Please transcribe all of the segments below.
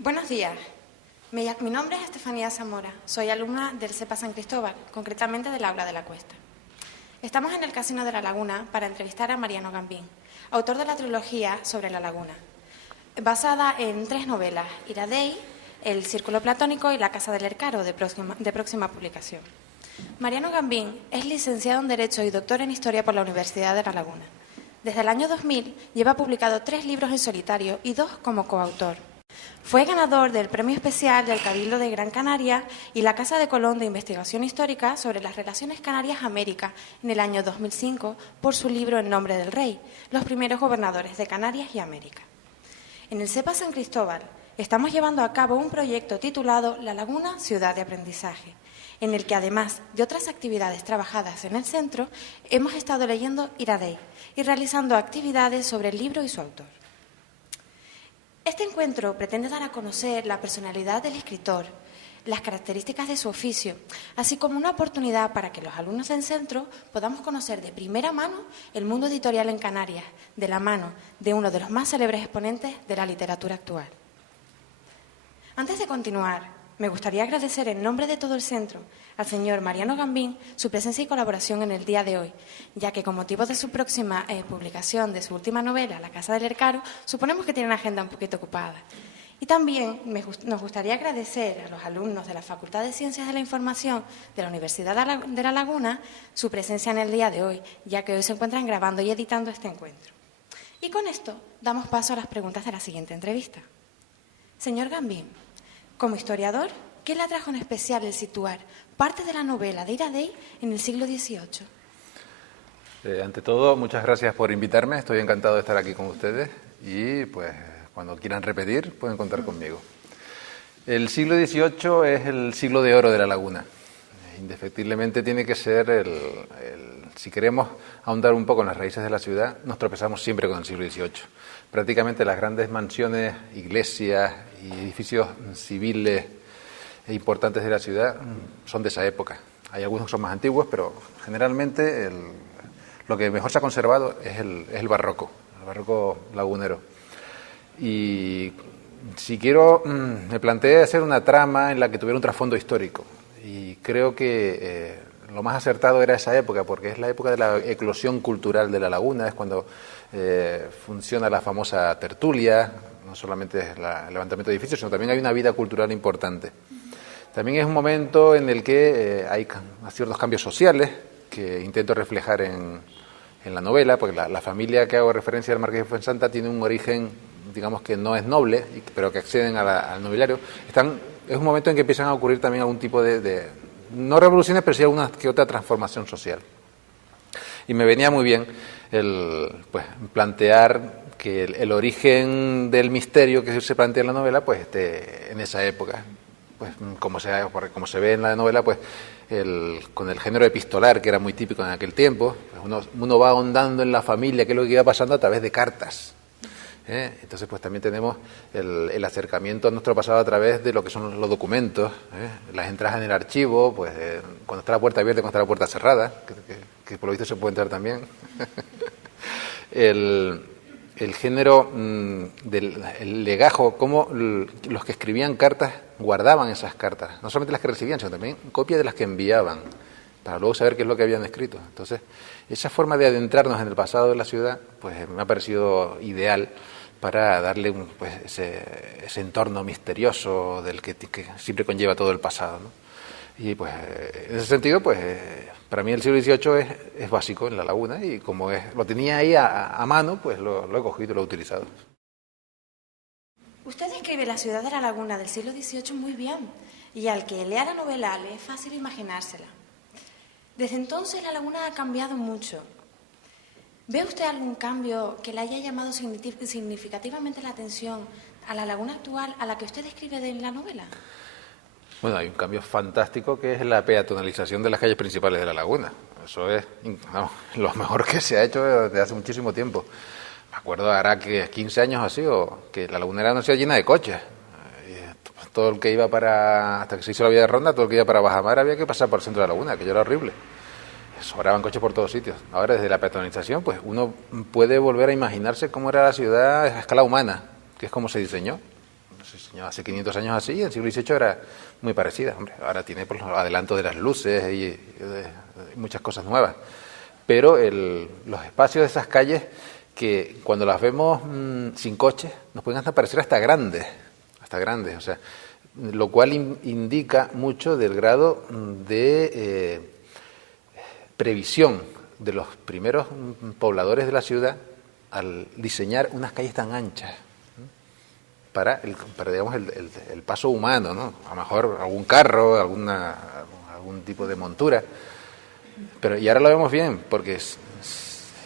Buenos días. Mi nombre es Estefanía Zamora. Soy alumna del CEPA San Cristóbal, concretamente del aula de la Cuesta. Estamos en el Casino de la Laguna para entrevistar a Mariano Gambín, autor de la trilogía sobre la laguna, basada en 3 novelas: Iradei, El Círculo Platónico y La Casa del Ercaro, de próxima publicación. Mariano Gambín es licenciado en Derecho y doctor en Historia por la Universidad de La Laguna. Desde el año 2000 lleva publicado 3 libros en solitario y 2 como coautor. Fue ganador del Premio Especial del Cabildo de Gran Canaria y la Casa de Colón de Investigación Histórica sobre las relaciones Canarias-América en el año 2005 por su libro En nombre del Rey, los primeros gobernadores de Canarias y América. En el CEPA San Cristóbal estamos llevando a cabo un proyecto titulado La Laguna, Ciudad de Aprendizaje, en el que, además de otras actividades trabajadas en el centro, hemos estado leyendo Iradei y realizando actividades sobre el libro y su autor. Este encuentro pretende dar a conocer la personalidad del escritor, las características de su oficio, así como una oportunidad para que los alumnos del centro podamos conocer de primera mano el mundo editorial en Canarias, de la mano de uno de los más célebres exponentes de la literatura actual. Antes de continuar, me gustaría agradecer en nombre de todo el centro al señor Mariano Gambín su presencia y colaboración en el día de hoy, ya que con motivo de su próxima publicación de su última novela, La Casa del Ercaro, suponemos que tiene una agenda un poquito ocupada. Y también nos gustaría agradecer a los alumnos de la Facultad de Ciencias de la Información de la Universidad de La Laguna su presencia en el día de hoy, ya que hoy se encuentran grabando y editando este encuentro. Y con esto damos paso a las preguntas de la siguiente entrevista. Señor Gambín, como historiador, ¿qué le atrajo en especial el situar parte de la novela de Iradei en el siglo XVIII? Ante todo, muchas gracias por invitarme. Estoy encantado de estar aquí con ustedes y, pues, cuando quieran repetir, pueden contar conmigo. El siglo XVIII es el siglo de oro de la laguna. Indefectiblemente tiene que ser si queremos ahondar un poco en las raíces de la ciudad, nos tropezamos siempre con el siglo XVIII. Prácticamente las grandes mansiones, iglesias y edificios civiles e importantes de la ciudad son de esa época. Hay algunos que son más antiguos, pero generalmente lo que mejor se ha conservado es el barroco lagunero. Y si quiero, me planteé hacer una trama en la que tuviera un trasfondo histórico. Y creo que lo más acertado era esa época, porque es la época de la eclosión cultural de la laguna, es cuando funciona la famosa tertulia, no solamente es el levantamiento de edificios, sino también hay una vida cultural importante. También es un momento en el que hay ciertos cambios sociales que intento reflejar en la novela, porque la familia que hago referencia del Marqués de Fuensanta tiene un origen, digamos, que no es noble, pero que acceden al nobiliario. Es un momento en que empiezan a ocurrir también algún tipo de no revoluciones, pero sí alguna que otra transformación social. Y me venía muy bien plantear que el origen del misterio que se plantea en la novela pues esté en esa época. Pues como se ve en la novela, pues con el género epistolar, que era muy típico en aquel tiempo, pues uno va ahondando en la familia, qué es lo que iba pasando a través de cartas. Entonces, pues también tenemos el acercamiento a nuestro pasado a través de lo que son los documentos, las entradas en el archivo, pues cuando está la puerta abierta y cuando está la puerta cerrada, que por lo visto se puede entrar también. El género el legajo, cómo los que escribían cartas guardaban esas cartas, no solamente las que recibían, sino también copias de las que enviaban, para luego saber qué es lo que habían escrito. Entonces, esa forma de adentrarnos en el pasado de la ciudad, pues me ha parecido ideal para darle ese entorno misterioso del que siempre conlleva todo el pasado, ¿no? Y pues en ese sentido, pues para mí el siglo XVIII es básico en la laguna, y como lo tenía ahí a mano, pues lo he cogido y lo he utilizado. Usted describe la ciudad de la laguna del siglo XVIII muy bien, y al que lea la novela le es fácil imaginársela. Desde entonces la laguna ha cambiado mucho. ¿Ve usted algún cambio que le haya llamado significativamente la atención a la laguna actual a la que usted describe en la novela? Bueno, hay un cambio fantástico que es la peatonalización de las calles principales de la laguna. Eso es lo mejor que se ha hecho desde hace muchísimo tiempo. Me acuerdo, hará que 15 años así, que la laguna era una ciudad llena de coches. Todo el que iba hasta que se hizo la vía de Ronda, todo el que iba para Bajamar había que pasar por el centro de la laguna, que era horrible. Sobraban coches por todos sitios. Ahora, desde la peatonalización, pues uno puede volver a imaginarse cómo era la ciudad a escala humana, que es como se diseñó. se diseñó hace 500 años así, y en el siglo XVIII era muy parecida. Hombre, ahora tiene pues, los adelantos de las luces y muchas cosas nuevas. Pero los espacios de esas calles, que cuando las vemos sin coche, nos pueden hasta parecer hasta grandes, o sea, lo cual indica mucho del grado de previsión de los primeros pobladores de la ciudad al diseñar unas calles tan anchas para digamos, el paso humano, ¿no? A lo mejor algún carro, algún tipo de montura. Pero y ahora lo vemos bien, porque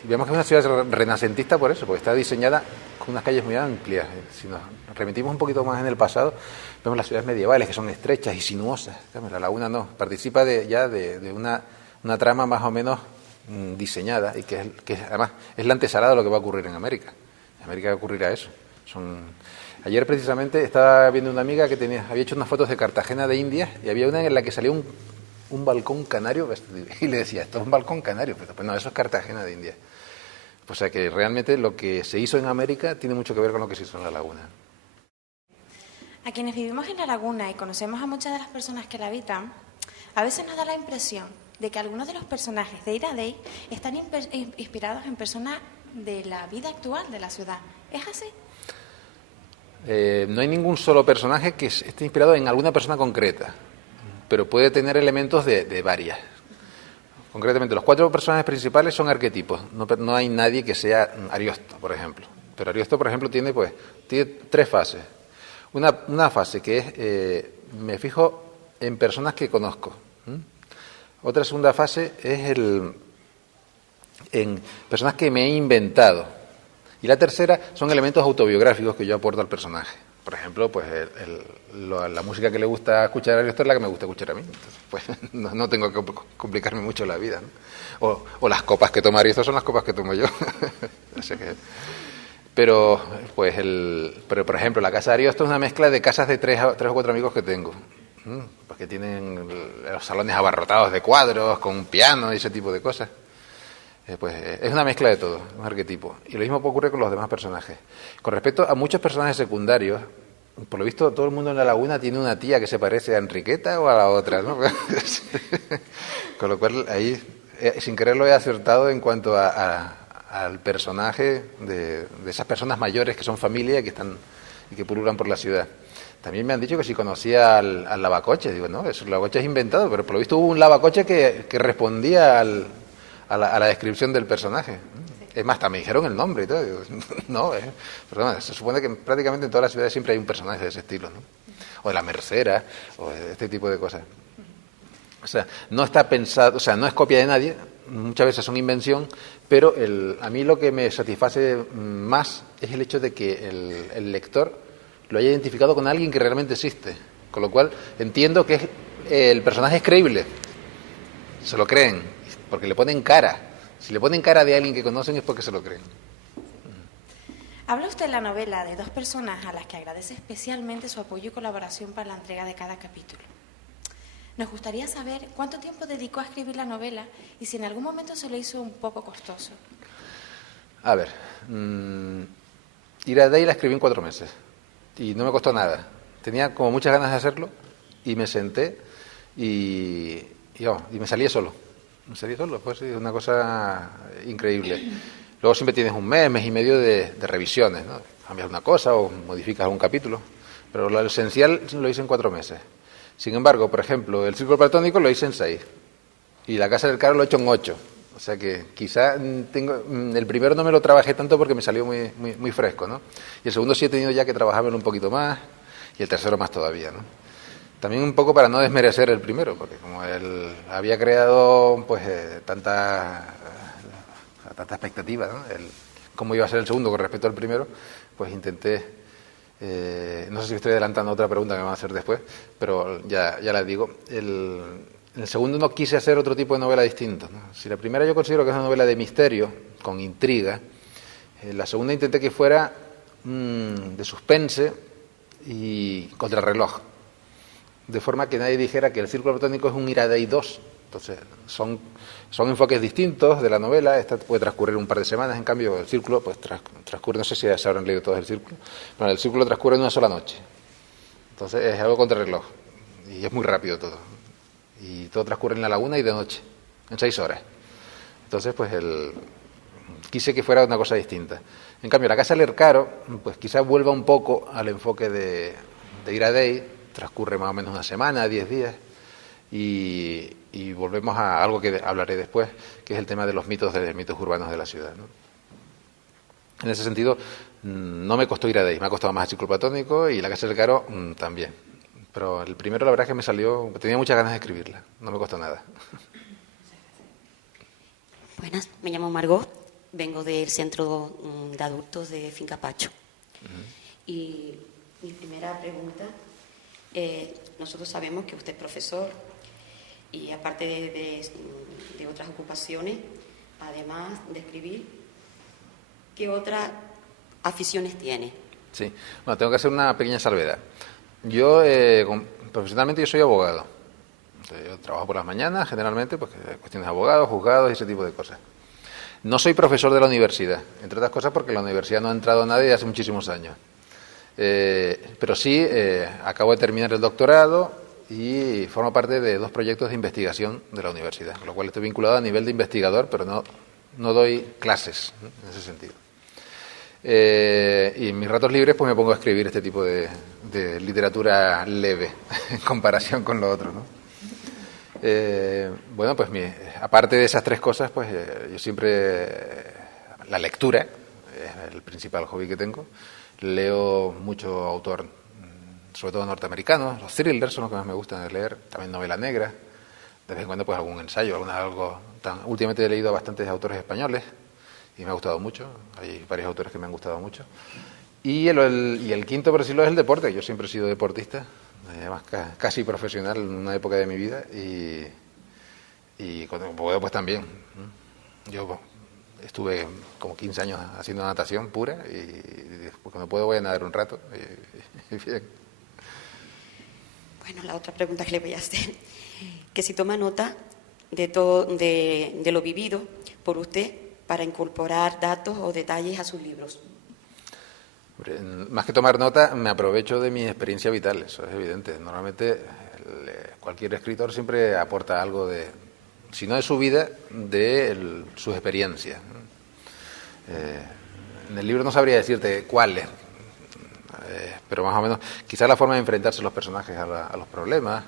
vemos que es una ciudad renacentista por eso, porque está diseñada con unas calles muy amplias. Si nos remitimos un poquito más en el pasado, vemos las ciudades medievales que son estrechas y sinuosas. La Laguna no, participa ya de una trama más o menos diseñada y que además es la antesala de lo que va a ocurrir en América. En América va a ocurrir a eso. Ayer precisamente estaba viendo una amiga que había hecho unas fotos de Cartagena de Indias y había una en la que salía un balcón canario y le decía, esto es un balcón canario, pero pues no, eso es Cartagena de Indias. O sea que realmente lo que se hizo en América tiene mucho que ver con lo que se hizo en la Laguna. A quienes vivimos en la Laguna y conocemos a muchas de las personas que la habitan, a veces nos da la impresión de que algunos de los personajes de Ira Day están inspirados en personas de la vida actual de la ciudad. ¿Es así? No hay ningún solo personaje que esté inspirado en alguna persona concreta, pero puede tener elementos de varias. Concretamente, los 4 personajes principales son arquetipos. No hay nadie que sea Ariosto, por ejemplo. Pero Ariosto, por ejemplo, tiene 3 fases. Una fase que es, me fijo en personas que conozco. Otra segunda fase es en personas que me he inventado. Y la tercera son elementos autobiográficos que yo aporto al personaje. Por ejemplo, pues la música que le gusta escuchar a Ariosto es la que me gusta escuchar a mí. Entonces, pues no tengo que complicarme mucho la vida, ¿no? O las copas que toma Ariosto son las copas que tomo yo. O sea que, pero, por ejemplo, la casa de Ariosto es una mezcla de casas de 3 o 4 amigos que tengo. Porque tienen los salones abarrotados de cuadros, con un piano y ese tipo de cosas. Pues es una mezcla de todo, un arquetipo. Y lo mismo ocurre con los demás personajes. Con respecto a muchos personajes secundarios, por lo visto todo el mundo en la Laguna tiene una tía que se parece a Enriqueta o a la otra, ¿no? Con lo cual ahí, sin quererlo, he acertado en cuanto al personaje de esas personas mayores que son familia y que pululan por la ciudad. También me han dicho que si conocía al lavacoche. Digo, no, el lavacoche es inventado, pero por lo visto hubo un lavacoche que respondía a la descripción del personaje. Es más, hasta me dijeron el nombre y todo. Digo, no, perdón, se supone que prácticamente en todas las ciudades siempre hay un personaje de ese estilo, ¿no? O de la mercera, o de este tipo de cosas. O sea, no está pensado, o sea, no es copia de nadie, muchas veces son invención, pero a mí lo que me satisface más es el hecho de que el lector lo haya identificado con alguien que realmente existe. Con lo cual entiendo que el personaje es creíble. Se lo creen, porque le ponen cara. Si le ponen cara de alguien que conocen es porque se lo creen. Habla usted en la novela de 2 personas a las que agradece especialmente su apoyo y colaboración para la entrega de cada capítulo. Nos gustaría saber cuánto tiempo dedicó a escribir la novela y si en algún momento se le hizo un poco costoso. A ver, Ira Day la escribí en 4 meses y no me costó nada. Tenía como muchas ganas de hacerlo y me senté y me salí solo. Pues sí, es una cosa increíble. Luego siempre tienes un mes y medio de revisiones, ¿no? Cambias una cosa o modificas un capítulo, pero lo esencial lo hice en 4 meses. Sin embargo, por ejemplo, el Círculo Platónico lo hice en 6 y La Casa del Carro lo he hecho en 8. O sea que quizá el primero no me lo trabajé tanto porque me salió muy, muy, muy fresco, ¿no? Y el segundo sí he tenido ya que trabajármelo un poquito más y el tercero más todavía, ¿no? También un poco para no desmerecer el primero, porque como él había creado pues tanta expectativa, ¿no? Cómo iba a ser el segundo con respecto al primero, pues intenté, no sé si estoy adelantando otra pregunta que me van a hacer después, pero ya la digo. En el segundo no quise hacer otro tipo de novela distinto, ¿no? Si la primera yo considero que es una novela de misterio, con intriga, la segunda intenté que fuera de suspense y contrarreloj, de forma que nadie dijera que el Círculo Platónico es un Ira Day 2. Entonces, son enfoques distintos de la novela. Esta puede transcurrir un par de semanas, en cambio el Círculo pues transcurre, no sé si se habrán leído todos el Círculo, pero el Círculo transcurre en una sola noche. Entonces es algo contrarreloj y es muy rápido todo. Y todo transcurre en la laguna y de noche, en 6 horas. Entonces, pues quise que fuera una cosa distinta. En cambio, la Casa del Ercaro, pues quizás vuelva un poco al enfoque de Iradei, transcurre más o menos una semana, 10 días, y volvemos a algo que hablaré después, que es el tema de los mitos urbanos de la ciudad, ¿no? En ese sentido, no me costó Iradei, me ha costado más el ciclo platónico y la Casa del Ercaro también. Pero el primero, la verdad es que me salió, tenía muchas ganas de escribirla, no me costó nada. Buenas, me llamo Margot, vengo del Centro de Adultos de Finca Pacho. Y mi primera pregunta, nosotros sabemos que usted es profesor y aparte de otras ocupaciones, además de escribir, ¿qué otras aficiones tiene? Sí, bueno, tengo que hacer una pequeña salvedad. Yo, profesionalmente, yo soy abogado. Yo trabajo por las mañanas, generalmente, pues cuestiones de abogados, juzgados y ese tipo de cosas. No soy profesor de la universidad, entre otras cosas porque en la universidad no ha entrado nadie hace muchísimos años. Pero sí, acabo de terminar el doctorado y formo parte de 2 proyectos de investigación de la universidad, con lo cual estoy vinculado a nivel de investigador, pero no doy clases, ¿no?, en ese sentido. Y en mis ratos libres pues me pongo a escribir este tipo de literatura leve en comparación con lo otro, ¿no? Bueno, pues aparte de esas 3 cosas, pues yo siempre, la lectura es el principal hobby que tengo. Leo mucho autor, sobre todo norteamericano. Los thrillers son los que más me gustan de leer, también novela negra, de vez en cuando pues algún ensayo, algo. Últimamente he leído a bastantes autores españoles y me ha gustado mucho, hay varios autores que me han gustado mucho. Y el quinto, por decirlo, es el deporte. Yo siempre he sido deportista, además casi profesional en una época de mi vida y cuando puedo pues también. Yo estuve como 15 años haciendo natación pura y después cuando puedo voy a nadar un rato y bien. Bueno, la otra pregunta que le voy a hacer, que si toma nota de todo, de lo vivido por usted para incorporar datos o detalles a sus libros. Más que tomar nota, me aprovecho de mi experiencia vital, eso es evidente. Normalmente cualquier escritor siempre aporta algo de, si no de su vida, de sus experiencias. En el libro no sabría decirte cuáles, pero más o menos, quizás la forma de enfrentarse los personajes a los problemas,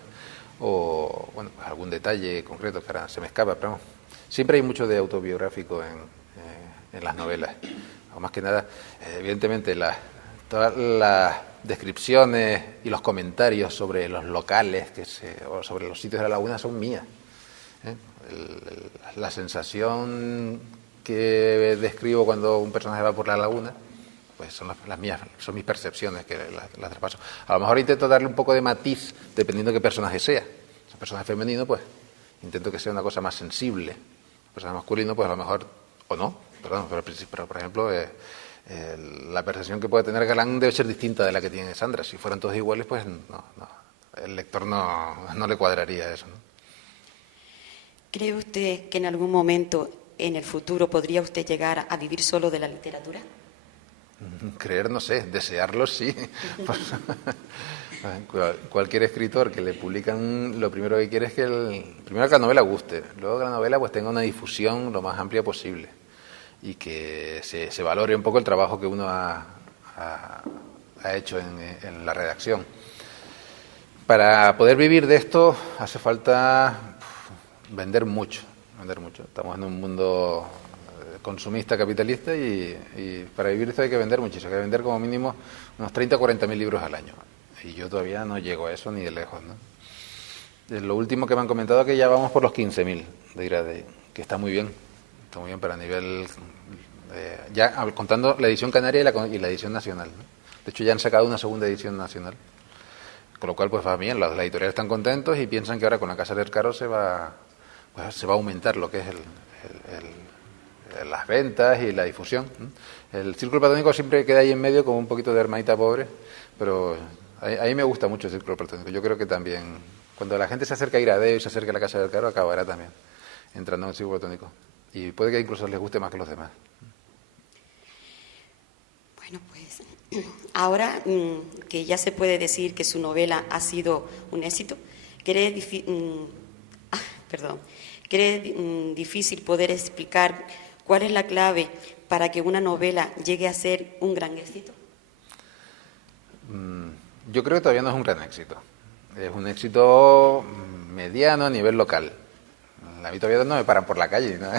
o bueno, pues algún detalle concreto que ahora se me escapa, pero siempre hay mucho de autobiográfico en las novelas. O más que nada, evidentemente, todas las descripciones y los comentarios sobre los locales o sobre los sitios de la laguna son mías. La sensación que describo cuando un personaje va por la laguna, pues son las mías, son mis percepciones que las traspaso. A lo mejor intento darle un poco de matiz dependiendo de qué personaje sea. Si es un personaje femenino, pues intento que sea una cosa más sensible. Un personaje masculino, pues a lo mejor, o no, pero por ejemplo, la percepción que puede tener Galán debe ser distinta de la que tiene Sandra. Si fueran todos iguales, pues no, el lector no le cuadraría eso, ¿no? ¿Cree usted que en algún momento en el futuro podría usted llegar a vivir solo de la literatura? Creer, no sé, desearlo sí. Cualquier escritor que le publican, lo primero que quiere es primero que la novela guste, luego que la novela pues tenga una difusión lo más amplia posible y que se valore un poco el trabajo que uno ha hecho en la redacción. Para poder vivir de esto hace falta vender mucho. Estamos en un mundo consumista, capitalista y para vivir esto hay que vender muchísimo. Hay que vender como mínimo unos 30 o 40 mil libros al año. Y yo todavía no llego a eso ni de lejos, ¿no? Lo último que me han comentado es que ya vamos por los 15.000 de Iradei, que está muy bien. Está muy bien para nivel... ya contando la edición canaria y la edición nacional, ¿no? De hecho ya han sacado una segunda edición nacional. Con lo cual pues va bien, las editoriales están contentos y piensan que ahora con la Casa del Ercaro se va a aumentar lo que es las ventas y la difusión. El Círculo Platónico siempre queda ahí en medio como un poquito de hermanita pobre, pero ahí me gusta mucho el Círculo Platónico. Yo creo que también, cuando la gente se acerca a Iradei y se acerca a la Casa del Ercaro, acabará también entrando en el Círculo Platónico. Y puede que incluso les guste más que los demás. Bueno, pues ahora que ya se puede decir que su novela ha sido un éxito, perdón, ¿cree difícil poder explicar cuál es la clave para que una novela llegue a ser un gran éxito? Yo creo que todavía no es un gran éxito. Es un éxito mediano a nivel local. A mí todavía no me paran por la calle, ¿no?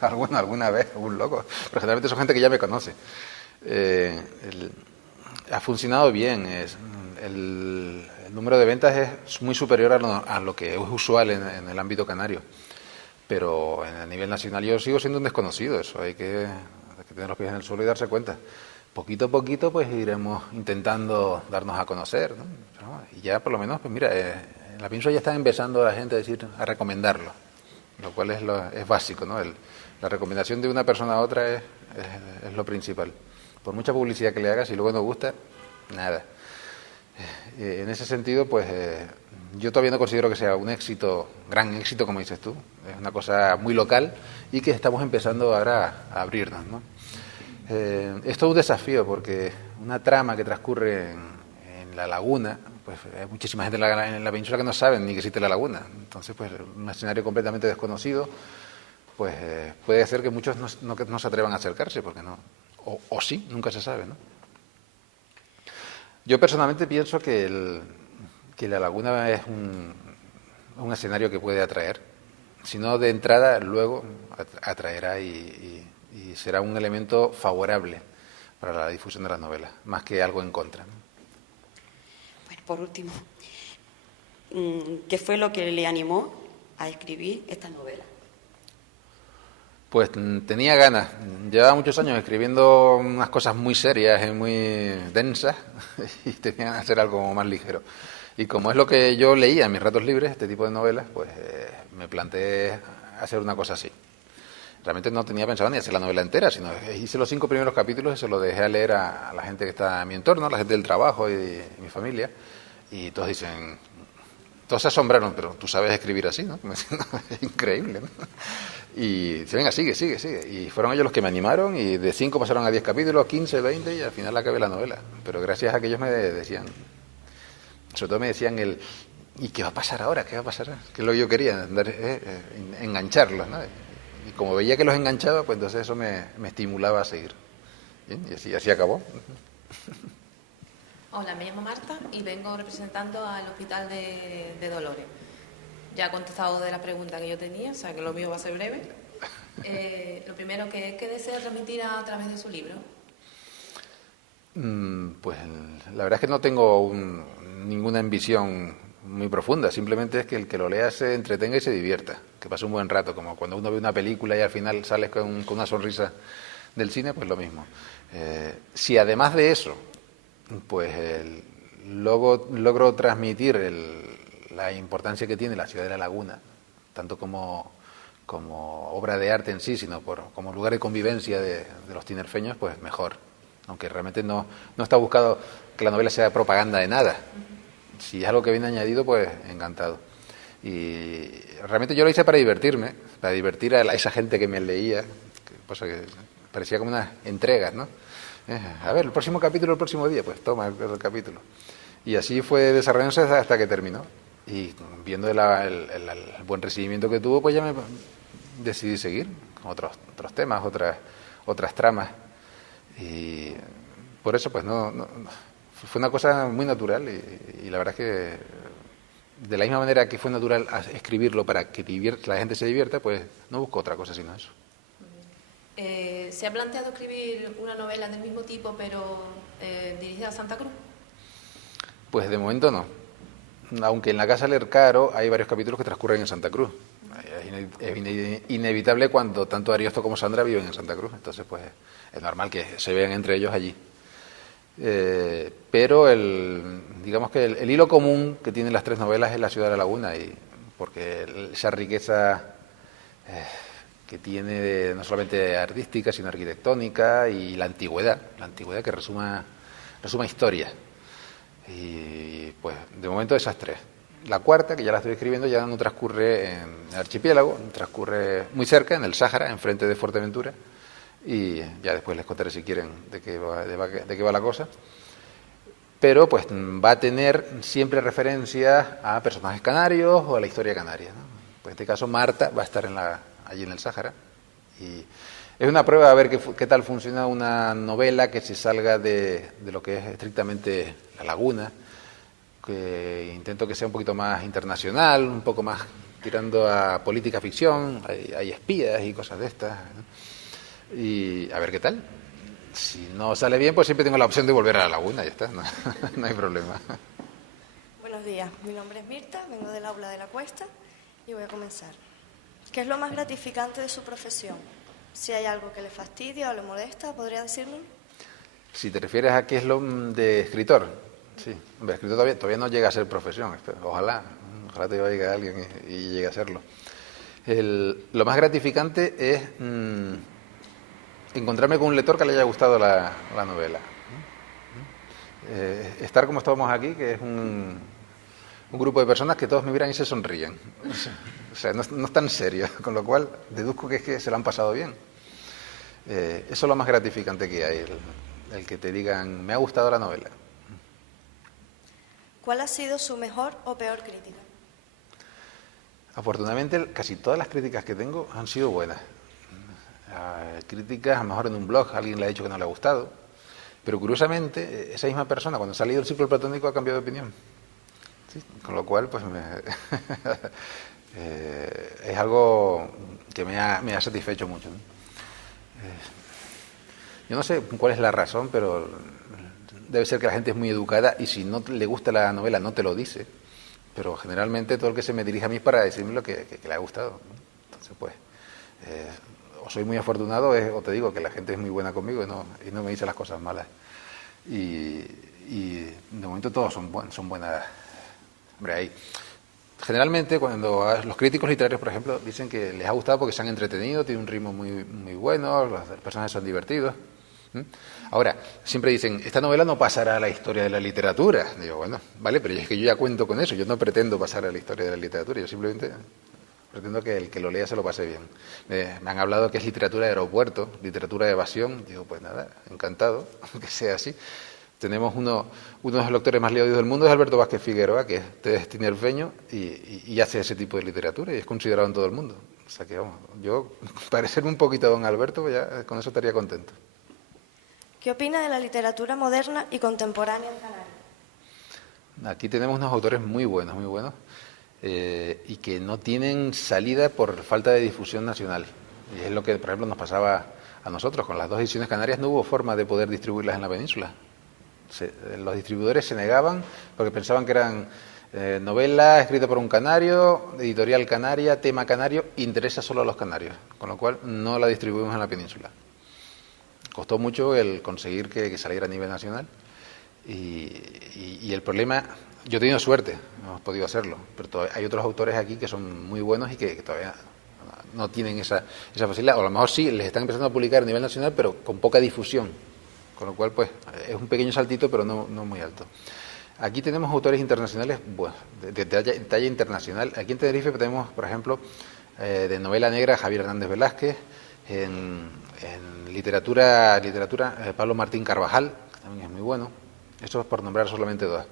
Alguna vez, algún loco. Pero generalmente son gente que ya me conoce. Ha funcionado bien. El número de ventas es muy superior a lo que es usual en el ámbito canario. Pero a nivel nacional yo sigo siendo un desconocido. Eso hay que tener los pies en el suelo y darse cuenta. Poquito a poquito pues iremos intentando darnos a conocer, ¿no? Y ya por lo menos, pues mira, en la península ya está empezando la gente a recomendarlo, lo cual es básico, ¿no? La recomendación de una persona a otra es lo principal. Por mucha publicidad que le hagas, si luego no gusta, nada. En ese sentido, pues yo todavía no considero que sea un éxito, gran éxito, como dices tú. Es una cosa muy local y que estamos empezando ahora a abrirnos, ¿no? Es todo un desafío porque una trama que transcurre en la laguna, pues hay muchísima gente en la península que no saben ni que existe la laguna. Entonces, pues un escenario completamente desconocido, pues puede hacer que muchos no se atrevan a acercarse, porque no, o sí, nunca se sabe, ¿no? Yo personalmente pienso que la laguna es un escenario que puede atraer. Si no de entrada, luego atraerá y será un elemento favorable para la difusión de las novelas, más que algo en contra, ¿no? Bueno, por último, ¿qué fue lo que le animó a escribir esta novela? Pues tenía ganas. Llevaba muchos años escribiendo unas cosas muy serias y muy densas y tenía ganas de hacer algo más ligero. Y como es lo que yo leía en mis ratos libres, este tipo de novelas, pues me planteé hacer una cosa así. Realmente no tenía pensado ni hacer la novela entera, sino hice los 5 primeros capítulos y se los dejé a leer a la gente que está en mi entorno, a la gente del trabajo y mi familia. Y todos dicen, todos se asombraron, pero tú sabes escribir así, ¿no? Es increíble, ¿no? Y dice, venga, sigue. Y fueron ellos los que me animaron y de 5 pasaron a 10 capítulos, 15, 20 y al final acabé la novela. Pero gracias a que ellos me decían, sobre todo me decían ¿y qué va a pasar ahora? ¿Qué va a pasar? Que es lo que yo quería, engancharlos, ¿no? Y como veía que los enganchaba, pues entonces eso me estimulaba a seguir. ¿Bien? Y así acabó. Hola, me llamo Marta y vengo representando al Hospital de Dolores. Ya he contestado de la pregunta que yo tenía, o sea que lo mío va a ser breve. Lo primero, ¿qué desea transmitir a través de su libro? Pues la verdad es que no tengo ninguna ambición muy profunda, simplemente es que el que lo lea se entretenga y se divierta, que pase un buen rato, como cuando uno ve una película y al final sales con una sonrisa del cine, pues lo mismo. Si además de eso, pues logro transmitir la importancia que tiene la ciudad de La Laguna, tanto como obra de arte en sí, sino como lugar de convivencia de los tinerfeños, pues mejor. Aunque realmente no está buscado que la novela sea propaganda de nada. Si es algo que viene añadido, pues encantado. Y realmente yo lo hice para divertirme, para divertir a esa gente que me leía, que parecía como unas entregas, ¿no? A ver, el próximo capítulo, el próximo día, pues toma el capítulo. Y así fue desarrollándose hasta que terminó. Y viendo el buen recibimiento que tuvo, pues ya me decidí seguir con otros temas, otras tramas. Y por eso, pues fue una cosa muy natural y la verdad es que de la misma manera que fue natural escribirlo para que la gente se divierta, pues no busco otra cosa sino eso. ¿Se ha planteado escribir una novela del mismo tipo pero dirigida a Santa Cruz? Pues de momento no. Aunque en La Casa del Caro hay varios capítulos que transcurren en Santa Cruz. Es inevitable cuando tanto Ariosto como Sandra viven en Santa Cruz, entonces pues es normal que se vean entre ellos allí. Pero digamos que el hilo común que tienen las 3 novelas es la ciudad de La Laguna, y porque esa riqueza que tiene no solamente artística sino arquitectónica, y la antigüedad que resuma historia. Y pues de momento esas 3. La cuarta, que ya la estoy escribiendo, ya no transcurre en el archipiélago, transcurre muy cerca, en el Sáhara, enfrente de Fuerteventura, y ya después les contaré si quieren de qué va la cosa. Pero pues va a tener siempre referencia a personajes canarios o a la historia canaria, ¿no? Pues en este caso Marta va a estar allí en el Sáhara, y es una prueba a ver qué tal funciona una novela que se salga de lo que es estrictamente La Laguna, que intento que sea un poquito más internacional, un poco más tirando a política ficción, hay espías y cosas de estas, ¿no? Y a ver qué tal. Si no sale bien, pues siempre tengo la opción de volver a La Laguna, ya está, no, no hay problema. Buenos días, mi nombre es Mirta, vengo del aula de la Cuesta y voy a comenzar. ¿Qué es lo más gratificante de su profesión? Si hay algo que le fastidia o le molesta, ¿podría decirme? Si te refieres a qué es lo de escritor, sí, hombre, escritor todavía no llega a ser profesión, ojalá te oiga alguien y llegue a serlo. Lo más gratificante es encontrarme con un lector que le haya gustado la novela. Estar como estamos aquí, que es un grupo de personas que todos me miran y se sonríen. O sea, no es tan serio, con lo cual deduzco que es que se lo han pasado bien. Eso es lo más gratificante que hay, el que te digan, me ha gustado la novela. ¿Cuál ha sido su mejor o peor crítica? Afortunadamente, casi todas las críticas que tengo han sido buenas. Críticas, a lo mejor en un blog alguien le ha dicho que no le ha gustado, pero curiosamente, esa misma persona, cuando se ha leído el ciclo platónico, ha cambiado de opinión. ¿Sí? Con lo cual, pues es algo que me ha satisfecho mucho, ¿no? Yo no sé cuál es la razón, pero debe ser que la gente es muy educada y si no le gusta la novela no te lo dice. Pero generalmente todo el que se me dirige a mí es para decirme lo que le ha gustado, ¿no? Entonces, pues, o soy muy afortunado o te digo que la gente es muy buena conmigo y no me dice las cosas malas. Y de momento todos son buenas. Hombre, generalmente cuando los críticos literarios, por ejemplo, dicen que les ha gustado porque se han entretenido, tiene un ritmo muy, muy bueno, los personajes son divertidos. Ahora, siempre dicen, esta novela no pasará a la historia de la literatura. Digo, bueno, vale, pero es que yo ya cuento con eso, yo no pretendo pasar a la historia de la literatura, yo simplemente pretendo que el que lo lea se lo pase bien. Me han hablado que es literatura de aeropuerto, literatura de evasión. Digo, pues nada, encantado que sea así. Tenemos uno de los lectores más leídos del mundo, es Alberto Vázquez Figueroa, que es tinerfeño y hace ese tipo de literatura y es considerado en todo el mundo. O sea que, vamos, yo, parecerme un poquito a don Alberto, pues ya con eso estaría contento. ¿Qué opina de la literatura moderna y contemporánea en Canarias? Aquí tenemos unos autores muy buenos, y que no tienen salida por falta de difusión nacional. Y es lo que, por ejemplo, nos pasaba a nosotros. Con las 2 ediciones canarias no hubo forma de poder distribuirlas en la península. Los distribuidores se negaban porque pensaban que eran novela escrita por un canario, editorial canaria, tema canario, interesa solo a los canarios. Con lo cual no la distribuimos en la península. Costó mucho el conseguir que saliera a nivel nacional y el problema, yo he tenido suerte, hemos podido hacerlo, pero hay otros autores aquí que son muy buenos y que todavía no tienen esa facilidad, o a lo mejor sí, les están empezando a publicar a nivel nacional, pero con poca difusión, con lo cual pues es un pequeño saltito, pero no muy alto. Aquí tenemos autores internacionales, bueno, de talla internacional. Aquí en Tenerife tenemos, por ejemplo, de novela negra Javier Hernández Velázquez, en literatura Pablo Martín Carvajal, que también es muy bueno. Esto es por nombrar solamente 2.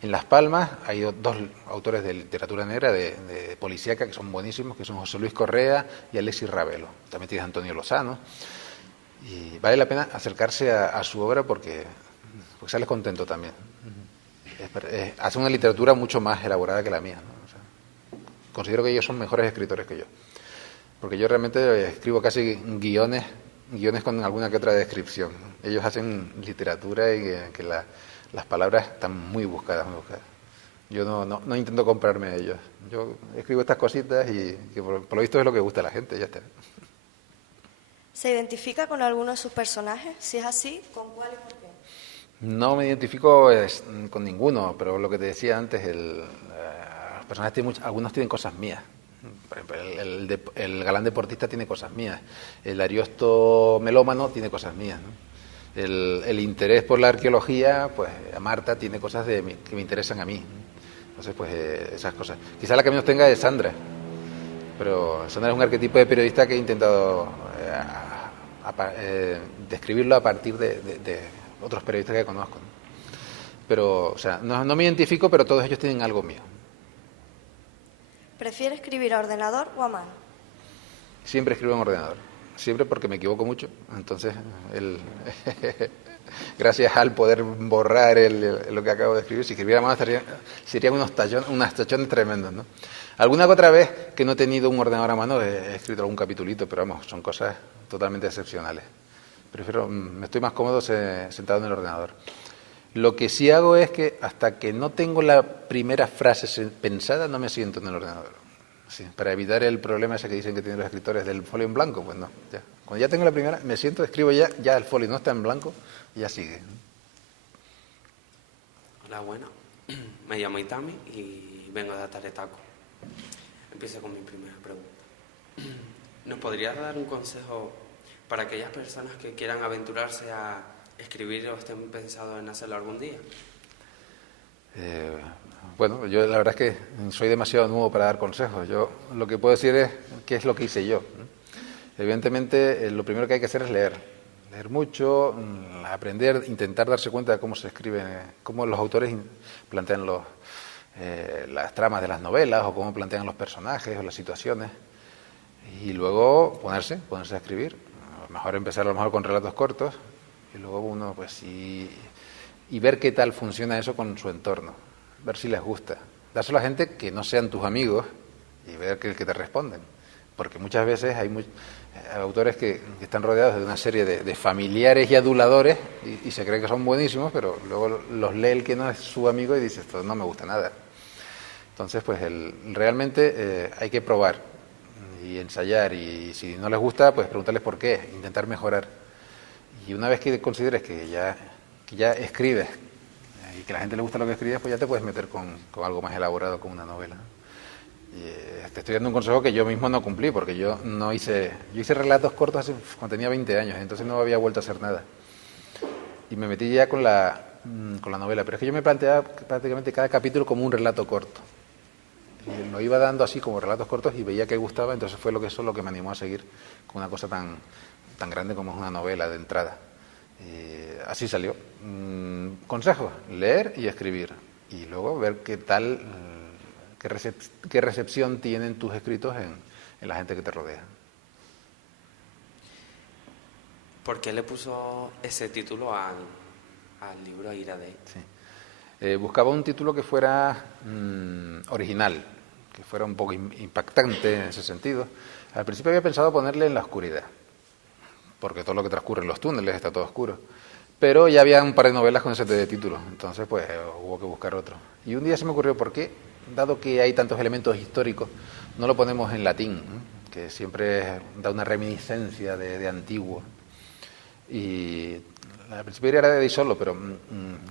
En Las Palmas hay 2 autores de literatura negra, de policíaca, que son buenísimos, que son José Luis Correa y Alexis Ravelo. También tienes Antonio Lozano. Y vale la pena acercarse a su obra porque sales contento también. Hace una literatura mucho más elaborada que la mía, ¿no? O sea, considero que ellos son mejores escritores que yo. Porque yo realmente escribo casi guiones con alguna que otra descripción. Ellos hacen literatura y que las palabras están muy buscadas. Yo no intento comprarme a ellos. Yo escribo estas cositas y que por lo visto es lo que gusta a la gente, ya está. ¿Se identifica con alguno de sus personajes? Si es así, ¿con cuál y por qué? No me identifico con ninguno, pero lo que te decía antes, los personajes algunos tienen cosas mías. Por ejemplo, el galán deportista tiene cosas mías. El ariosto melómano tiene cosas mías, ¿no? El interés por la arqueología, pues a Marta tiene cosas que me interesan a mí. Entonces, pues esas cosas. Quizá la que menos tenga es Sandra, pero Sandra es un arquetipo de periodista que he intentado de escribirlo a partir de otros periodistas que conozco, ¿no? Pero, o sea, no me identifico, pero todos ellos tienen algo mío. ¿Prefiere escribir a ordenador o a mano? Siempre escribo en ordenador, siempre porque me equivoco mucho. Entonces, gracias al poder borrar lo que acabo de escribir, si escribiera a mano serían unos tachones tremendos, ¿no? Alguna que otra vez que no he tenido un ordenador a mano he escrito algún capitulito, pero vamos, son cosas totalmente excepcionales. Me estoy más cómodo sentado en el ordenador. Lo que sí hago es que hasta que no tengo la primera frase pensada, no me siento en el ordenador. Sí, para evitar el problema ese que dicen que tienen los escritores del folio en blanco, pues no. Ya. Cuando ya tengo la primera, me siento, escribo ya el folio no está en blanco y ya sigue. Hola, bueno. Me llamo Itami y vengo de Ataretaco. Empiezo con mi primera pregunta. ¿Nos podrías dar un consejo para aquellas personas que quieran aventurarse a escribir o estén pensados en hacerlo algún día? Bueno, yo la verdad es que soy demasiado nuevo para dar consejos. Yo lo que puedo decir es qué es lo que hice yo, ¿no? Evidentemente, lo primero que hay que hacer es leer mucho, aprender, intentar darse cuenta de cómo se escribe, cómo los autores plantean las tramas de las novelas o cómo plantean los personajes o las situaciones, y luego ponerse a escribir. Mejor empezar a lo mejor con relatos cortos y luego uno pues y ver qué tal funciona eso con su entorno, ver si les gusta, dárselo a gente que no sean tus amigos y ver que te responden, porque muchas veces hay autores que están rodeados de una serie de familiares y aduladores y se creen que son buenísimos, pero luego los lee el que no es su amigo y dice, esto no me gusta nada. Entonces pues realmente hay que probar y ensayar, y si no les gusta pues preguntarles por qué, intentar mejorar, y una vez que consideres que ya escribes y que a la gente le gusta lo que escribes, pues ya te puedes meter con algo más elaborado, con una novela. Y te estoy dando un consejo que yo mismo no cumplí, porque yo hice relatos cortos cuando tenía 20 años, entonces no había vuelto a hacer nada. Y me metí ya con la novela, pero es que yo me planteaba prácticamente cada capítulo como un relato corto. Y lo iba dando así como relatos cortos y veía que gustaba, entonces fue lo que me animó a seguir con una cosa tan grande como es una novela de entrada. Así salió. Consejos: leer y escribir, y luego ver qué tal, qué recepción tienen tus escritos en la gente que te rodea. ¿Por qué le puso ese título al libro Iraday? Sí. Buscaba un título que fuera original, que fuera un poco impactante en ese sentido. Al principio había pensado ponerle En la oscuridad, porque todo lo que transcurre en los túneles está todo oscuro. Pero ya había un par de novelas con ese título, entonces pues hubo que buscar otro. Y un día se me ocurrió, ¿por qué, dado que hay tantos elementos históricos, no lo ponemos en latín, ¿no? Que siempre da una reminiscencia de antiguo? Y al principio era de ahí solo, pero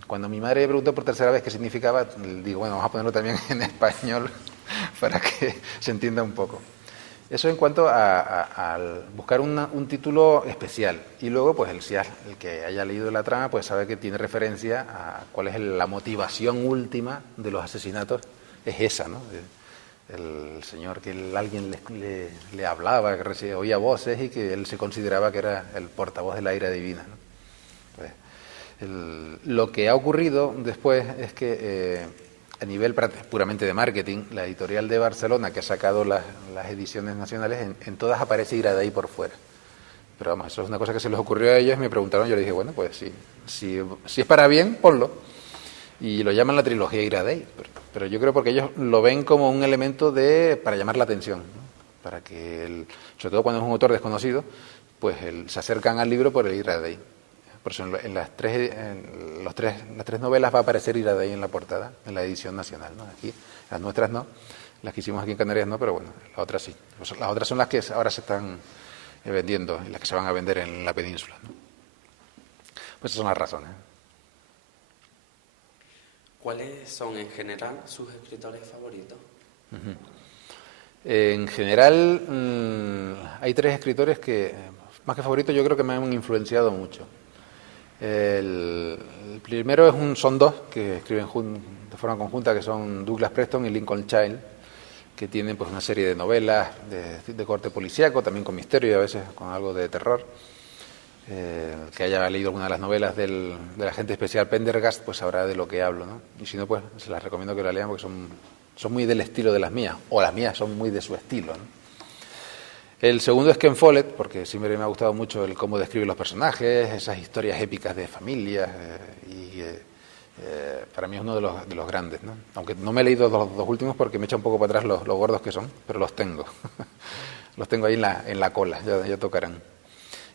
cuando mi madre me preguntó por tercera vez qué significaba, digo, bueno, vamos a ponerlo también en español para que se entienda un poco. Eso en cuanto a buscar un título especial. Y luego, pues el que haya leído la trama, pues sabe que tiene referencia a cuál es la motivación última de los asesinatos. Es esa, ¿no? El señor que alguien le hablaba, que oía voces y que él se consideraba que era el portavoz de la ira divina, ¿no? Pues, lo que ha ocurrido después es que a nivel puramente de marketing, la editorial de Barcelona, que ha sacado las ediciones nacionales, en todas aparece Iraday por fuera. Pero vamos, eso es una cosa que se les ocurrió a ellos, me preguntaron, yo les dije, bueno, pues si es para bien, ponlo. Y lo llaman la trilogía Iraday, pero yo creo porque ellos lo ven como un elemento para llamar la atención, ¿no? Para que, sobre todo cuando es un autor desconocido, pues se acercan al libro por el Iraday. Por eso en las tres novelas va a aparecer Iraday en la portada, en la edición nacional, ¿no? Aquí, las nuestras no, las que hicimos aquí en Canarias no, pero bueno, las otras sí. Las otras son las que ahora se están vendiendo y las que se van a vender en la península, ¿no? Pues esas son las razones. ¿Cuáles son en general sus escritores favoritos? En general hay tres escritores que, más que favoritos, yo creo que me han influenciado mucho. El primero son dos que escriben de forma conjunta, que son Douglas Preston y Lincoln Child, que tienen pues una serie de novelas de corte policíaco, también con misterio y a veces con algo de terror. que haya leído alguna de las novelas del agente especial Pendergast, pues sabrá de lo que hablo, ¿no? Y si no, pues se las recomiendo que la lean porque son muy del estilo de las mías, o las mías son muy de su estilo, ¿no? El segundo es Ken Follett, porque siempre me ha gustado mucho el cómo describe los personajes, esas historias épicas de familias, para mí es uno de los grandes, ¿no? Aunque no me he leído los dos últimos porque me echa un poco para atrás los gordos que son, pero los tengo. Los tengo ahí en la cola, ya tocarán.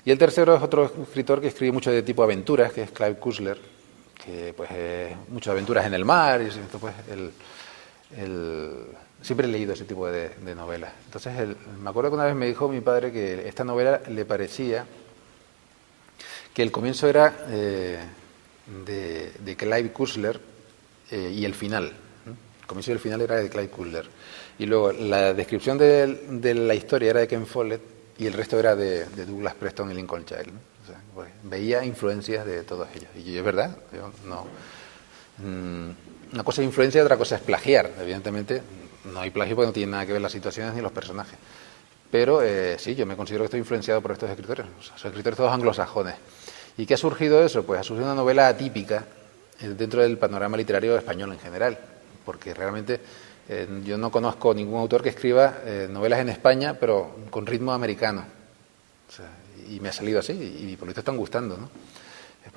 Y el tercero es otro escritor que escribe mucho de tipo aventuras, que es Clive Cussler, que pues muchas aventuras en el mar, y esto, pues siempre he leído ese tipo de novelas. Entonces, me acuerdo que una vez me dijo mi padre que esta novela le parecía que el comienzo era de Clive Cussler y el final. El comienzo y el final era de Clive Cussler. Y luego la descripción de la historia era de Ken Follett y el resto era de Douglas Preston y Lincoln Child, ¿no? O sea, pues, veía influencias de todos ellos. Y es verdad, yo no... Una cosa es influencia y otra cosa es plagiar. Evidentemente, no hay plagio porque no tiene nada que ver las situaciones ni los personajes. Pero sí, yo me considero que estoy influenciado por estos escritores. O sea, son escritores todos anglosajones. ¿Y qué ha surgido de eso? Pues ha surgido una novela atípica dentro del panorama literario español en general. Porque realmente yo no conozco ningún autor que escriba novelas en España, pero con ritmo americano. O sea, y me ha salido así, y por lo visto están gustando, ¿no?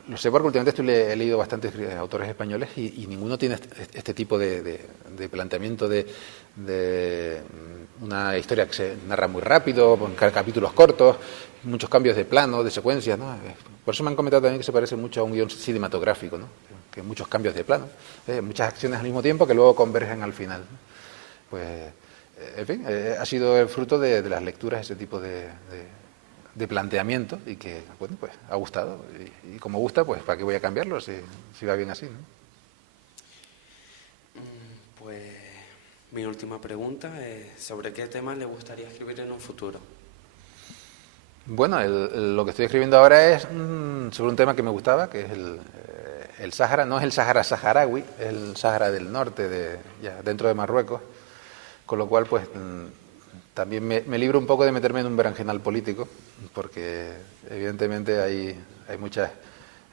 Lo sé porque últimamente he leído bastantes autores españoles y ninguno tiene este tipo de planteamiento de una historia que se narra muy rápido, con capítulos cortos, muchos cambios de plano, de secuencias, ¿no? Por eso me han comentado también que se parece mucho a un guión cinematográfico, ¿no? Que muchos cambios de plano, muchas acciones al mismo tiempo que luego convergen al final, ¿no? Pues, en fin, ha sido el fruto de las lecturas ese tipo de planteamiento y que, bueno, pues ha gustado. Y como gusta, pues ¿para qué voy a cambiarlo si va bien así, ¿no? Pues mi última pregunta es ¿sobre qué tema le gustaría escribir en un futuro? Bueno, lo que estoy escribiendo ahora es sobre un tema que me gustaba, que es el Sáhara. No es el Sáhara saharaui, es el Sáhara del norte, ya dentro de Marruecos, con lo cual, pues... También me libro un poco de meterme en un berenjenal político, porque evidentemente hay muchas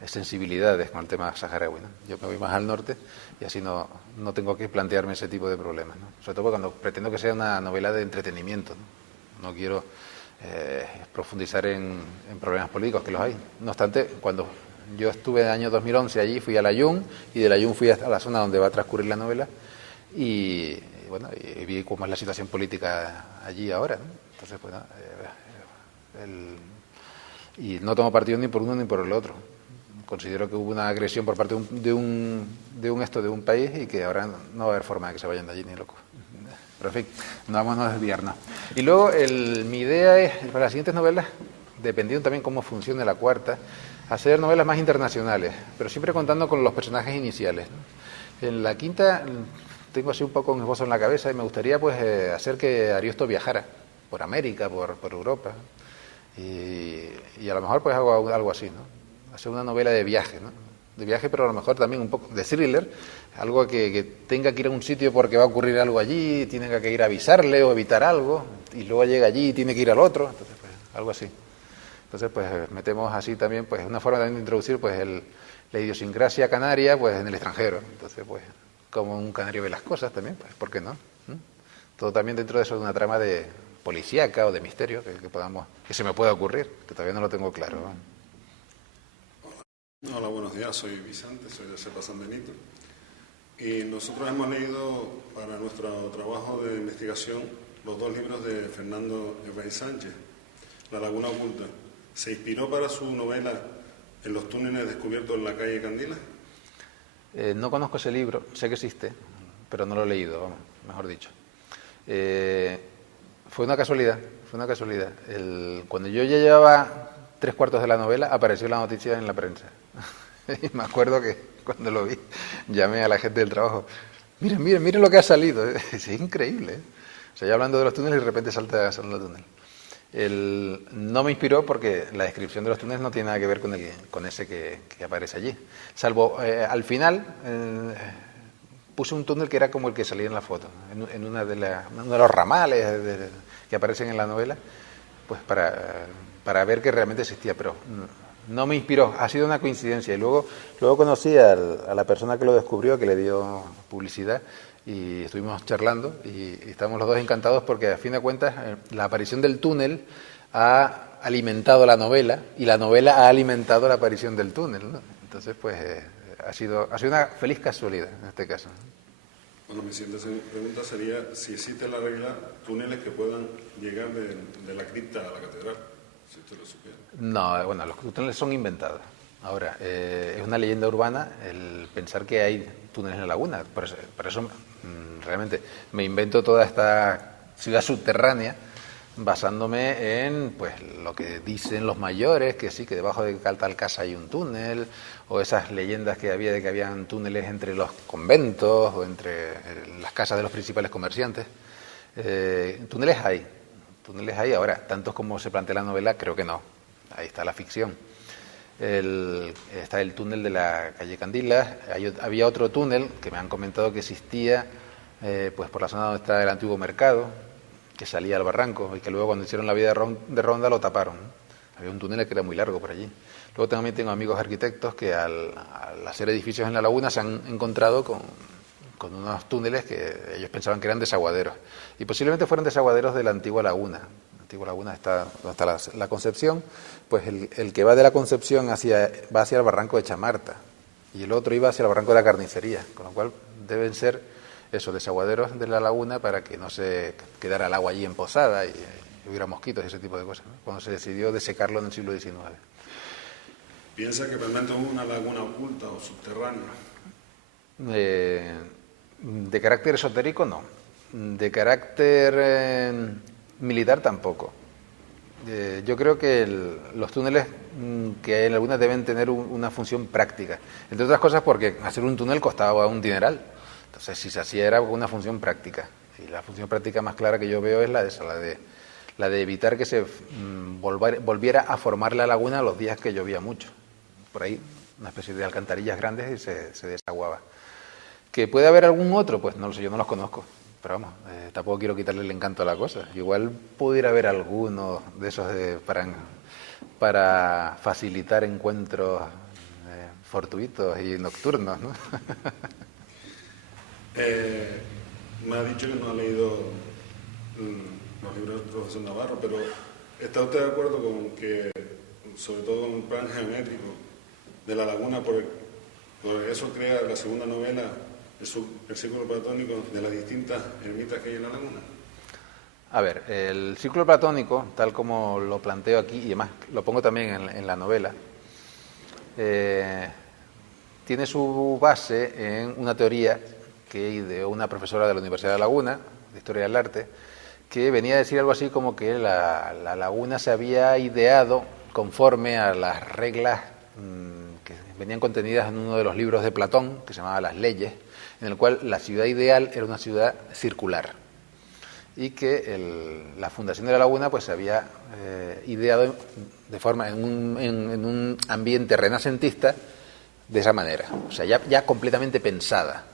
sensibilidades con el tema saharaui, ¿no? Yo me voy más al norte y así no tengo que plantearme ese tipo de problemas, ¿no? Sobre todo cuando pretendo que sea una novela de entretenimiento, ¿no? No quiero profundizar en problemas políticos, que los hay. No obstante, cuando yo estuve en el año 2011 allí, fui a Layún y de Layún fui a la zona donde va a transcurrir la novela y bueno, y vi cómo es la situación política allí ahora, ¿no? Entonces, bueno, y no tomo partido ni por uno ni por el otro. Considero que hubo una agresión por parte de un país y que ahora no va a haber forma de que se vayan de allí ni locos. Pero en fin, no vamos a desviarnos. Y luego, mi idea es, para las siguientes novelas, dependiendo también cómo funcione la cuarta, hacer novelas más internacionales, pero siempre contando con los personajes iniciales, ¿no? En la quinta... tengo así un poco un esbozo en la cabeza y me gustaría pues hacer que Ariosto viajara por América, por Europa y a lo mejor pues hago algo así, ¿no? Hacer una novela de viaje, ¿no? De viaje, pero a lo mejor también un poco de thriller, algo que tenga que ir a un sitio porque va a ocurrir algo allí, tiene que ir a avisarle o evitar algo y luego llega allí y tiene que ir al otro, entonces pues algo así. Entonces pues metemos así también pues una forma también de introducir pues la idiosincrasia canaria pues en el extranjero, entonces pues como un canario ve las cosas también, pues ¿por qué no? Todo también dentro de eso de una trama de policíaca o de misterio que se me pueda ocurrir, que todavía no lo tengo claro. Hola, buenos días, soy Vicente, soy de CEPA San Benito y nosotros hemos leído para nuestro trabajo de investigación los dos libros de Fernando Llobet Sánchez, La Laguna Oculta. ¿Se inspiró para su novela en los túneles descubiertos en la calle Candila? No conozco ese libro, sé que existe, pero no lo he leído, vamos, mejor dicho. Fue una casualidad. Cuando yo ya llevaba 3/4 de la novela, apareció la noticia en la prensa. Y me acuerdo que cuando lo vi, llamé a la gente del trabajo. Miren lo que ha salido. Es increíble, ¿eh? O sea, ya hablando de los túneles y de repente salta el túnel. No me inspiró porque la descripción de los túneles no tiene nada que ver con ese que aparece allí. Salvo, al final, puse un túnel que era como el que salía en la foto, en uno de los ramales que aparecen en la novela, pues para ver que realmente existía, pero no me inspiró, ha sido una coincidencia. Y luego conocí a la persona que lo descubrió, que le dio publicidad, y estuvimos charlando y estamos los dos encantados porque, a fin de cuentas, la aparición del túnel ha alimentado la novela y la novela ha alimentado la aparición del túnel, ¿no? Entonces, pues, ha sido una feliz casualidad en este caso. Bueno, mi siguiente pregunta sería si existe en la regla túneles que puedan llegar de la cripta a la catedral, si usted lo supiera. No, bueno, los túneles son inventados. Ahora, es una leyenda urbana el pensar que hay túneles en la laguna. Por eso realmente me invento toda esta ciudad subterránea basándome en pues lo que dicen los mayores, que sí, que debajo de tal casa hay un túnel, o esas leyendas que había de que habían túneles entre los conventos o entre las casas de los principales comerciantes. Túneles hay ahora, tantos como se plantea la novela, creo que no. Ahí está la ficción. Está el túnel de la calle Candilas. Había otro túnel que me han comentado que existía pues por la zona donde está el antiguo mercado, que salía al barranco y que luego cuando hicieron la vía de Ronda lo taparon. Había un túnel que era muy largo por allí. Luego también tengo amigos arquitectos que al hacer edificios en la laguna se han encontrado con unos túneles que ellos pensaban que eran desaguaderos y posiblemente fueran desaguaderos de la antigua laguna. La antigua laguna está donde está la Concepción, pues el que va de la Concepción va hacia el barranco de Chamarta y el otro iba hacia el barranco de la Carnicería, con lo cual deben ser esos desaguaderos de la laguna para que no se quedara el agua allí emposada y hubiera mosquitos y ese tipo de cosas, ¿no? Cuando se decidió desecarlo en el siglo XIX. ¿Piensa que realmente hubo una laguna oculta o subterránea? De carácter esotérico, no. De carácter militar, tampoco. Yo creo que los túneles que hay en lagunas deben tener una función práctica. Entre otras cosas porque hacer un túnel costaba un dineral. Entonces, si se hacía era una función práctica. Y la función práctica más clara que yo veo es la de evitar que se volviera a formar la laguna los días que llovía mucho. Por ahí, una especie de alcantarillas grandes y se desaguaba. ¿Que puede haber algún otro? Pues no lo sé, yo no los conozco. Pero vamos, tampoco quiero quitarle el encanto a la cosa. Igual pudiera haber alguno de esos para facilitar encuentros fortuitos y nocturnos, ¿no? Me ha dicho que no ha leído los libros del profesor Navarro, pero ¿está usted de acuerdo con que, sobre todo con el plan geométrico de la laguna, por eso crea la segunda novela, el círculo platónico de las distintas ermitas que hay en la laguna? A ver, el círculo platónico, tal como lo planteo aquí, y además lo pongo también en la novela, tiene su base en una teoría que ideó una profesora de la Universidad de La Laguna, de Historia del Arte, que venía a decir algo así como que la laguna se había ideado conforme a las reglas que venían contenidas en uno de los libros de Platón, que se llamaba Las Leyes, en el cual la ciudad ideal era una ciudad circular y que la fundación de la laguna pues se había ideado de forma en un ambiente renacentista de esa manera, o sea, ya completamente pensada.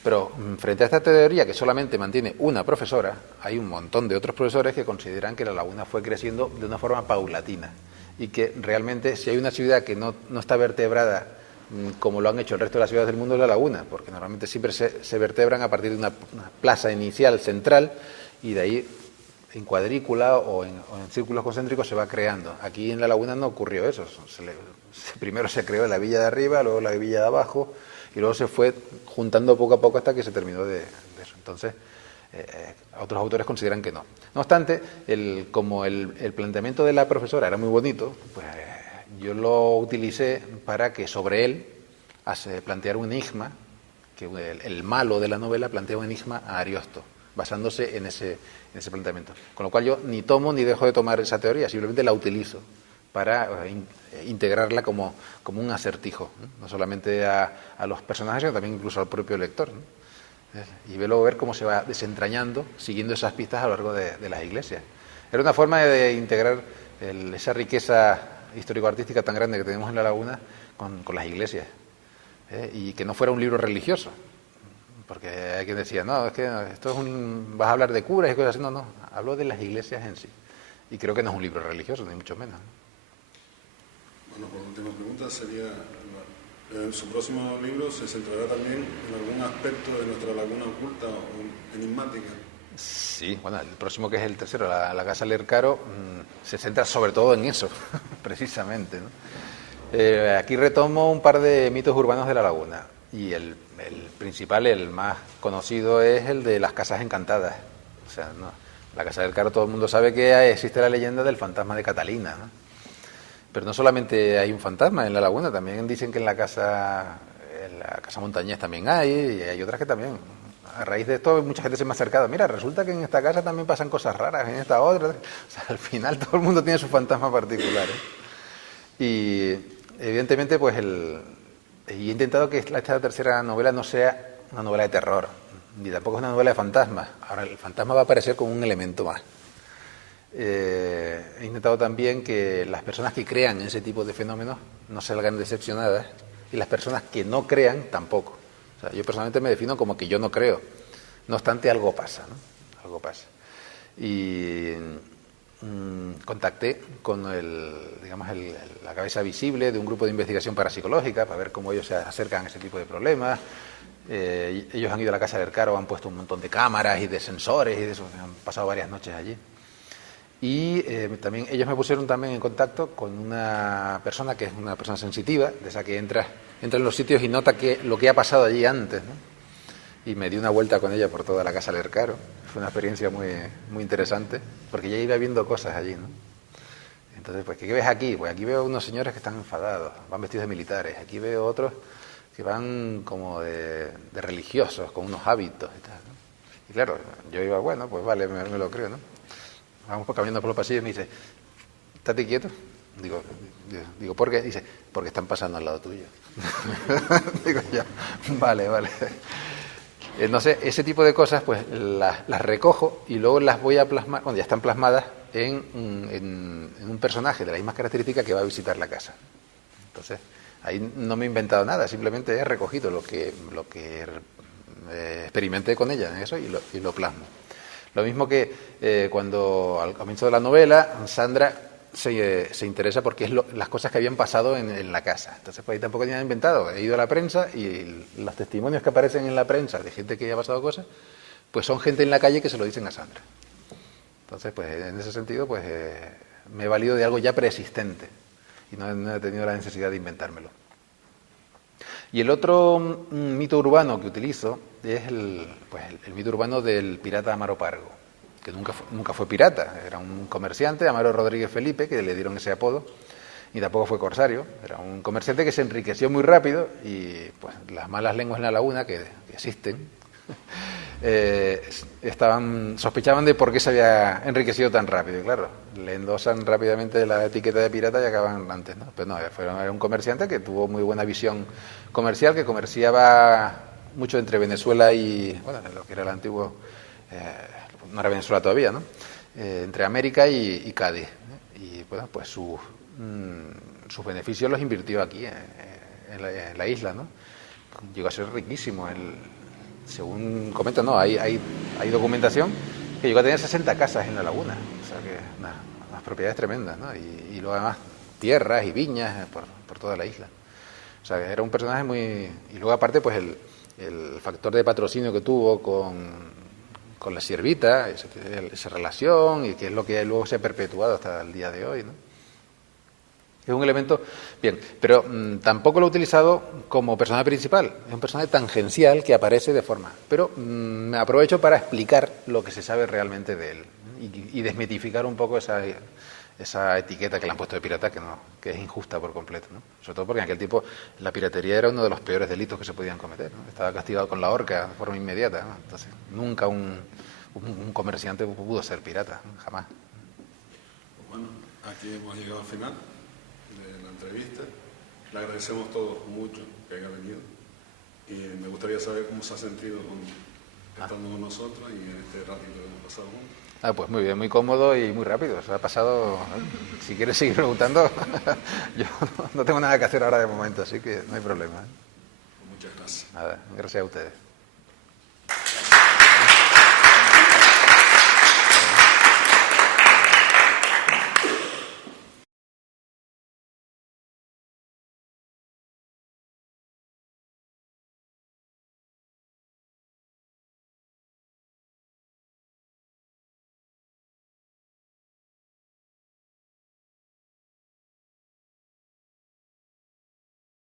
Pero frente a esta teoría que solamente mantiene una profesora, hay un montón de otros profesores que consideran que la laguna fue creciendo de una forma paulatina y que realmente si hay una ciudad que no está vertebrada como lo han hecho el resto de las ciudades del mundo, es la laguna, porque normalmente siempre se vertebran a partir de una plaza inicial central y de ahí en cuadrícula o en círculos concéntricos se va creando. Aquí en la laguna no ocurrió eso. Primero se creó la villa de arriba, luego la villa de abajo y luego se fue juntando poco a poco hasta que se terminó de eso. Entonces, otros autores consideran que no. No obstante, como el planteamiento de la profesora era muy bonito, pues yo lo utilicé para que sobre él plantear un enigma, que el malo de la novela plantea un enigma a Ariosto, basándose en ese planteamiento. Con lo cual yo ni tomo ni dejo de tomar esa teoría, simplemente la utilizo para integrarla como un acertijo, no solamente a los personajes, sino también incluso al propio lector, ¿no? Y luego ver cómo se va desentrañando siguiendo esas pistas a lo largo de las iglesias. Era una forma de integrar esa riqueza histórico-artística tan grande que tenemos en la laguna con las iglesias, y que no fuera un libro religioso, porque hay quien decía, no, es que esto vas a hablar de curas y cosas así. No, hablo de las iglesias en sí, y creo que no es un libro religioso, ni mucho menos. última pregunta sería, en su próximo libro se centrará también en algún aspecto de nuestra laguna oculta o enigmática. Sí, bueno, el próximo, que es el tercero, la Casa Lercaro, se centra sobre todo en eso, precisamente, ¿no? Aquí retomo un par de mitos urbanos de la laguna, y el principal, el más conocido, es el de las casas encantadas. O sea, ¿no? La Casa Lercaro, todo el mundo sabe que existe la leyenda del fantasma de Catalina, ¿no? Pero no solamente hay un fantasma en la laguna, también dicen que en la casa Montañés también hay, y hay otras que también. A raíz de esto, mucha gente se me ha acercado. Mira, resulta que en esta casa también pasan cosas raras, en esta otra. O sea, al final todo el mundo tiene su fantasma particular, ¿eh? Y evidentemente, pues he intentado que esta tercera novela no sea una novela de terror, ni tampoco es una novela de fantasmas. Ahora, el fantasma va a aparecer como un elemento más. He intentado también que las personas que crean en ese tipo de fenómenos no salgan decepcionadas, y las personas que no crean tampoco. O sea, yo personalmente me defino como que yo no creo. No obstante, algo pasa, ¿no? Algo pasa. Y contacté con la cabeza visible de un grupo de investigación parapsicológica para ver cómo ellos se acercan a ese tipo de problemas. Ellos han ido a la Casa Lercaro, han puesto un montón de cámaras y de sensores y de eso, han pasado varias noches allí. Y también ellos me pusieron también en contacto con una persona que es una persona sensitiva, de esa que entra en los sitios y nota lo que ha pasado allí antes, ¿no? Y me di una vuelta con ella por toda la Casa Lercaro. Fue una experiencia muy, muy interesante, porque ya iba viendo cosas allí, ¿no? Entonces, pues, ¿qué ves aquí? Pues aquí veo unos señores que están enfadados, van vestidos de militares. Aquí veo otros que van como de religiosos, con unos hábitos y tal, ¿no? Y claro, yo iba, bueno, pues vale, me lo creo, ¿no? Vamos caminando por los pasillos y me dice, ¿estate quieto? Digo, ¿por qué? Dice, porque están pasando al lado tuyo. Digo, ya, vale. No sé, ese tipo de cosas, pues las recojo y luego las voy a plasmar, cuando ya están plasmadas, en un personaje de las mismas características que va a visitar la casa. Entonces, ahí no me he inventado nada, simplemente he recogido lo que experimenté con ella en eso y lo plasmo. Lo mismo que cuando al comienzo de la novela Sandra se interesa porque es las cosas que habían pasado en la casa. Entonces, pues ahí tampoco tenía inventado. He ido a la prensa y los testimonios que aparecen en la prensa de gente que ha pasado cosas, pues son gente en la calle que se lo dicen a Sandra. Entonces, pues en ese sentido, pues me he valido de algo ya preexistente y no he tenido la necesidad de inventármelo. Y el otro mito urbano que utilizo es el mito urbano del pirata Amaro Pargo, que nunca fue pirata, era un comerciante, Amaro Rodríguez Felipe, que le dieron ese apodo, y tampoco fue corsario, era un comerciante que se enriqueció muy rápido y pues las malas lenguas en la laguna, que existen, sospechaban de por qué se había enriquecido tan rápido. Y claro, le endosan rápidamente la etiqueta de pirata y acaban antes, ¿no? Pero no, era un comerciante que tuvo muy buena visión comercial, que comerciaba mucho entre Venezuela y, bueno, lo que era el antiguo, no era Venezuela todavía, ¿no? Entre América y Cádiz, ¿no? Y bueno, pues sus beneficios los invirtió aquí, en la isla, ¿no? Llegó a ser riquísimo. Según comentan, no, hay documentación que llegó a tener 60 casas en la laguna, o sea que unas propiedades tremendas, ¿no? Y luego además tierras y viñas por toda la isla. O sea, era un personaje muy... Y luego aparte, pues el factor de patrocinio que tuvo con la siervita, esa relación, y que es lo que luego se ha perpetuado hasta el día de hoy, ¿no? Es un elemento, bien, pero tampoco lo he utilizado como personaje principal, es un personaje tangencial que aparece de forma, pero me aprovecho para explicar lo que se sabe realmente de él y desmitificar un poco esa etiqueta que le han puesto de pirata, que es injusta por completo, ¿no? Sobre todo porque en aquel tiempo la piratería era uno de los peores delitos que se podían cometer, ¿no? Estaba castigado con la horca de forma inmediata, ¿no? Entonces nunca un comerciante pudo ser pirata, ¿no? Jamás. Bueno, aquí hemos llegado al final de la entrevista. Le agradecemos todos mucho que haya venido y me gustaría saber cómo se ha sentido estando con nosotros y en este ratito que hemos pasado juntos. Pues muy bien, muy cómodo y muy rápido. Se ha pasado. Si quieres seguir preguntando, yo no tengo nada que hacer ahora de momento, así que no hay problema. Muchas gracias. Nada, gracias a ustedes.